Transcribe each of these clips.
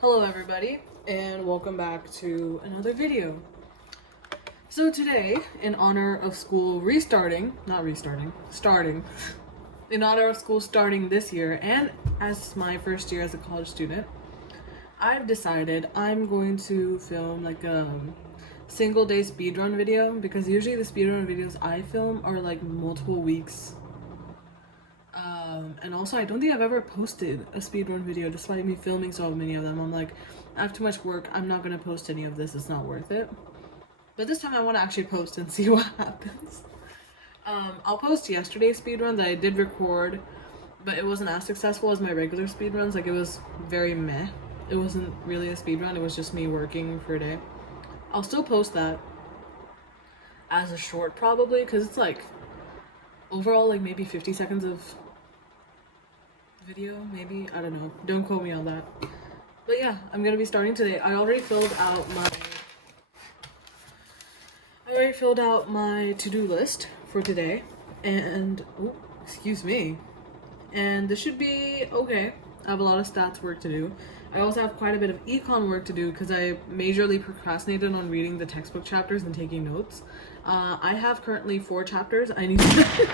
Hello everybody, and welcome back to another video. So today, in honor of school starting, in honor of school starting this year, and as my first year as a college student, I've decided I'm going to film like a single day speedrun video, because usually the speedrun videos I film are like multiple weeks. And also I don't think I've ever posted a speedrun video despite me filming so many of them. I'm like, I have too much work, I'm not gonna post any of this, it's not worth it. But this time I want to actually post and see what happens. I'll post yesterday's speedrun that I did record, but it wasn't as successful as my regular speedruns. Like, it was very meh. It wasn't really a speedrun, it was just me working for a day. I'll still post that as a short probably, because it's like overall like maybe 50 seconds of video, maybe, I don't know, don't quote me on that. But yeah, I'm gonna be starting today. I already filled out my to-do list for today, and excuse me, and this should be okay. I have a lot of stats work to do. I also have quite a bit of econ work to do because I majorly procrastinated on reading the textbook chapters and taking notes. I have currently 4 chapters I need to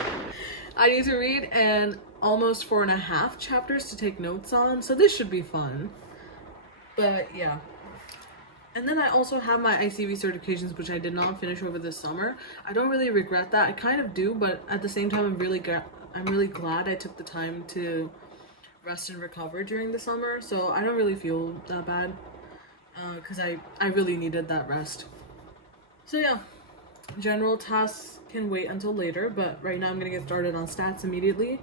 I need to read, and almost 4.5 chapters to take notes on, so this should be fun. But yeah. And then I also have my ICV certifications, which I did not finish over this summer. I don't really regret that. I kind of do, but at the same time, I'm really glad I took the time to rest and recover during the summer. So I don't really feel that bad, because I really needed that rest. So yeah, general tasks can wait until later, but right now I'm gonna get started on stats immediately.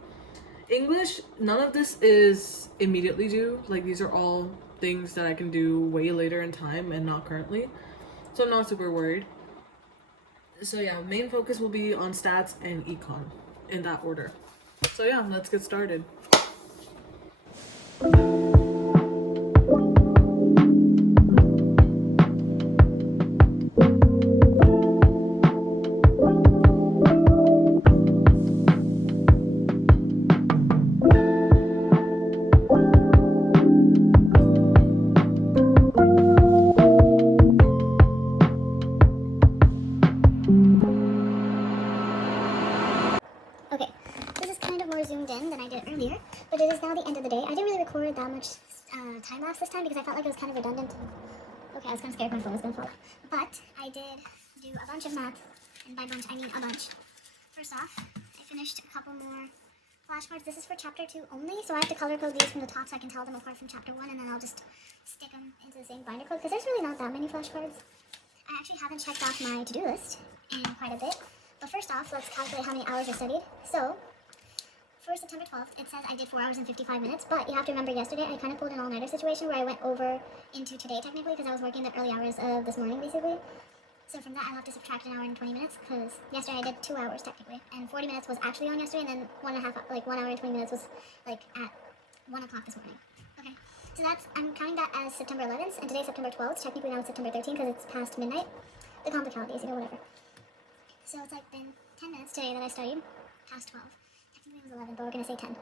English, none of this is immediately due. Like, these are all things that I can do way later in time and not currently, so I'm not super worried. So yeah, main focus will be on stats and econ in that order. So yeah, let's get started. Okay, this is kind of more zoomed in than I did earlier, but it is now the end of the day. I didn't really record that much time lapse this time because I felt like it was kind of redundant. Okay, I was kind of scared my phone was going to fall. But I did do a bunch of math, and by bunch I mean a bunch. First off, I finished a couple more flashcards. This is for chapter 2 only, so I have to color code these from the top so I can tell them apart from chapter 1, and then I'll just stick them into the same binder code because there's really not that many flashcards. I actually haven't checked off my to-do list in quite a bit. But first off, let's calculate how many hours I studied. So, for September 12th, it says I did 4 hours and 55 minutes, but you have to remember yesterday I kind of pulled an all-nighter situation where I went over into today technically because I was working the early hours of this morning basically. So from that I'll have to subtract an hour and 20 minutes because yesterday I did 2 hours technically, and 40 minutes was actually on yesterday, and then 1 hour and 20 minutes was like at 1 o'clock this morning. Okay, so I'm counting that as September 11th, and today's September 12th. Technically now it's September 13th because it's past midnight. The complicalities, whatever. So it's like been 10 minutes today that I studied, past 12. Technically it was 11, but we're going to say 10.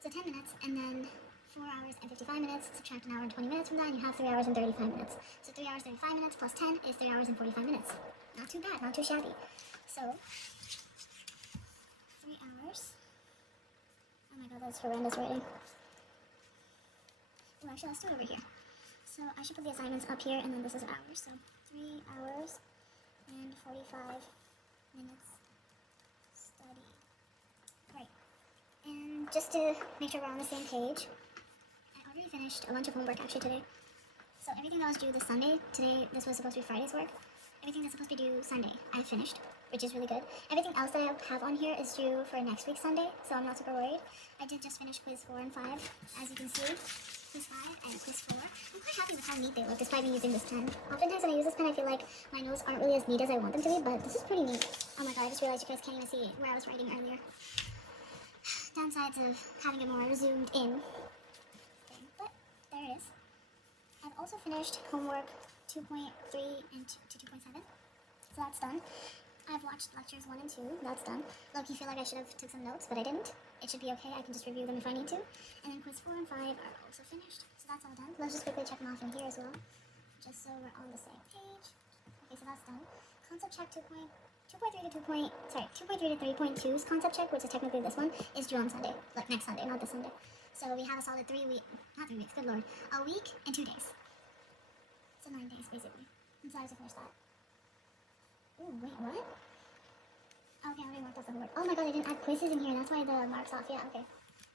So 10 minutes, and then 4 hours and 55 minutes, subtract an hour and 20 minutes from that, and you have 3 hours and 35 minutes. So 3 hours, 35 minutes plus 10 is 3 hours and 45 minutes. Not too bad, not too shabby. So, 3 hours. Oh my god, that's horrendous writing. Oh, actually, let's do it over here. So I should put the assignments up here, and then this is hours. So 3 hours and 45 minutes study. Great. And just to make sure we're on the same page, I already finished a bunch of homework actually today. So everything that was due this Sunday, today this was supposed to be Friday's work. Everything that's supposed to be due Sunday, I finished, which is really good. Everything else that I have on here is due for next week Sunday, so I'm not super worried. I did just finish quiz 4 and 5, as you can see. Quiz 5 and quiz 4. I'm quite happy with how neat they look, despite me using this pen. Oftentimes when I use this pen, I feel like my notes aren't really as neat as I want them to be, but this is pretty neat. Oh my god, I just realized you guys can't even see where I was writing earlier. Downsides of having a more zoomed in thing, but there it is. I've also finished homework 2.3 and 2.7, so that's done. I've watched lectures 1 and 2, that's done. Low-key feel like I should have took some notes, but I didn't. It should be okay, I can just review them if I need to. And then quiz 4 and 5 are also finished, So that's all done. Let's just quickly check them off in here as well, just so we're on the same page. Okay, so that's done. Concept check 2.3 to 3.2's concept check, which is technically this one, is due on Sunday, like next Sunday, not this Sunday. So we have a solid 3 weeks, not 3 weeks, good lord, a week and 2 days. So 9 days basically. I'm sorry to finish that. Ooh, wait, what? Okay, I already marked off the board. Oh my god, I didn't add quizzes in here, that's why the mark's off. Yeah, okay.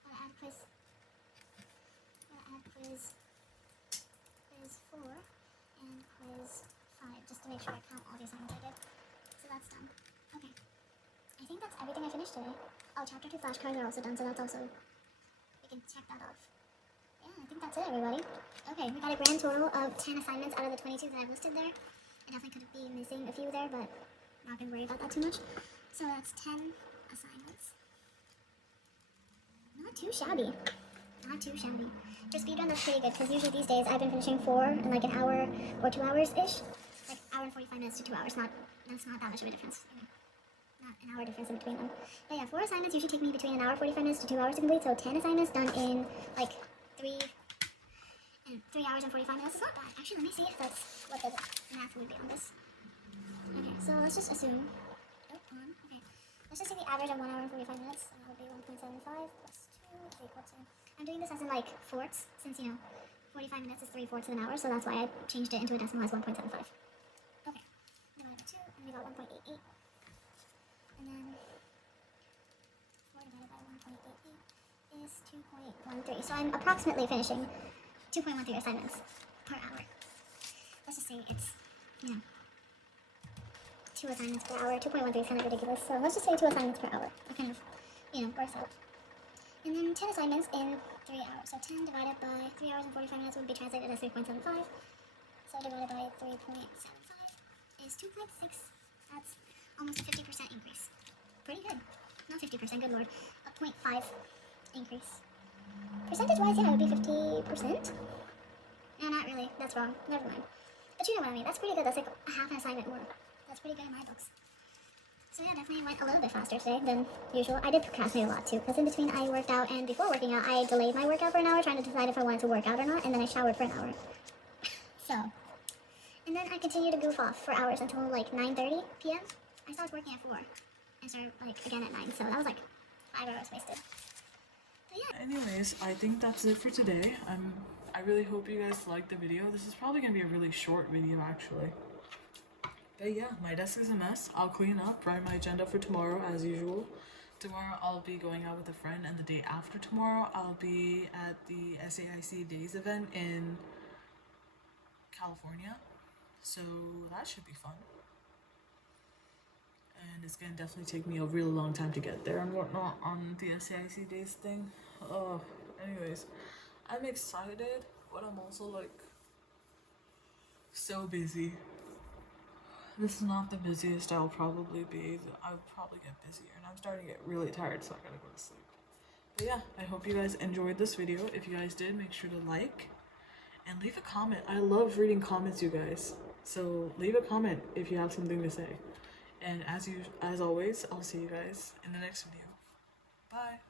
Gotta add quiz. Quiz 4 and quiz 5, just to make sure I count all the assignments I did. So that's done. Okay. I think that's everything I finished today. Oh, chapter 2 flashcards are also done, so that's also, we can check that off. Yeah, I think that's it, everybody. Okay, we got a grand total of 10 assignments out of the 22 that I've listed there. I definitely could be missing a few there, but I'm not going to worry about that too much. So that's 10 assignments. Not too shabby. Not too shabby. For speedrun, that's pretty good, because usually these days I've been finishing 4 in like an hour or 2 hours-ish. Like hour and 45 minutes to 2 hours. That's not that much of a difference. Not an hour difference in between them. But yeah, 4 assignments usually take me between an hour 45 minutes to 2 hours to complete. So 10 assignments done in like 3 hours and 45 minutes is not bad. Actually, let me see if that's what the math would be on this. Okay, so let's just assume. Okay. Let's just take the average of 1 hour and 45 minutes. And that would be 1.75 plus 2 is equal to. I'm doing this as in like fourths, since 45 minutes is 3/4 of an hour, so that's why I changed it into a decimal as 1.75. Okay. Divided by 2, and we got 1.88. And then 4 divided by 1.88 is 2.13. So I'm approximately finishing 2.13 assignments per hour. Let's just say it's, 2 assignments per hour. 2.13 is kind of ridiculous. So let's just say 2 assignments per hour. It kind of, works out. And then 10 assignments in 3 hours. So 10 divided by 3 hours and 45 minutes would be translated as 3.75. So divided by 3.75 is 2.6. That's almost a 50% increase. Pretty good. Not 50%, good lord. A 0.5 increase. Percentage-wise, yeah, it would be 50%. No, not really. That's wrong. Never mind. But you know what I mean. That's pretty good. That's like a half an assignment more. That's pretty good in my books. So yeah, definitely went a little bit faster today than usual. I did procrastinate a lot too, because in between I worked out, and before working out, I delayed my workout for an hour, trying to decide if I wanted to work out or not, and then I showered for an hour. So, and then I continued to goof off for hours until like 9:30 p.m. I stopped working at 4 and started like again at 9, so that was like 5 hours wasted. But yeah. Anyways, I think that's it for today. I really hope you guys liked the video. This is probably gonna be a really short video actually. But yeah, my desk is a mess. I'll clean up, write my agenda for tomorrow as usual. Tomorrow I'll be going out with a friend, and the day after tomorrow I'll be at the SAIC Days event in California. So that should be fun. And it's gonna definitely take me a really long time to get there and whatnot on the SAIC Days thing. Oh, anyways, I'm excited, but I'm also like so busy. This is not the busiest I'll probably be. I'll probably get busier, and I'm starting to get really tired, so I gotta go to sleep. But yeah, I hope you guys enjoyed this video. If you guys did, make sure to like and leave a comment. I love reading comments, you guys. So leave a comment if you have something to say. And as always, I'll see you guys in the next video. Bye.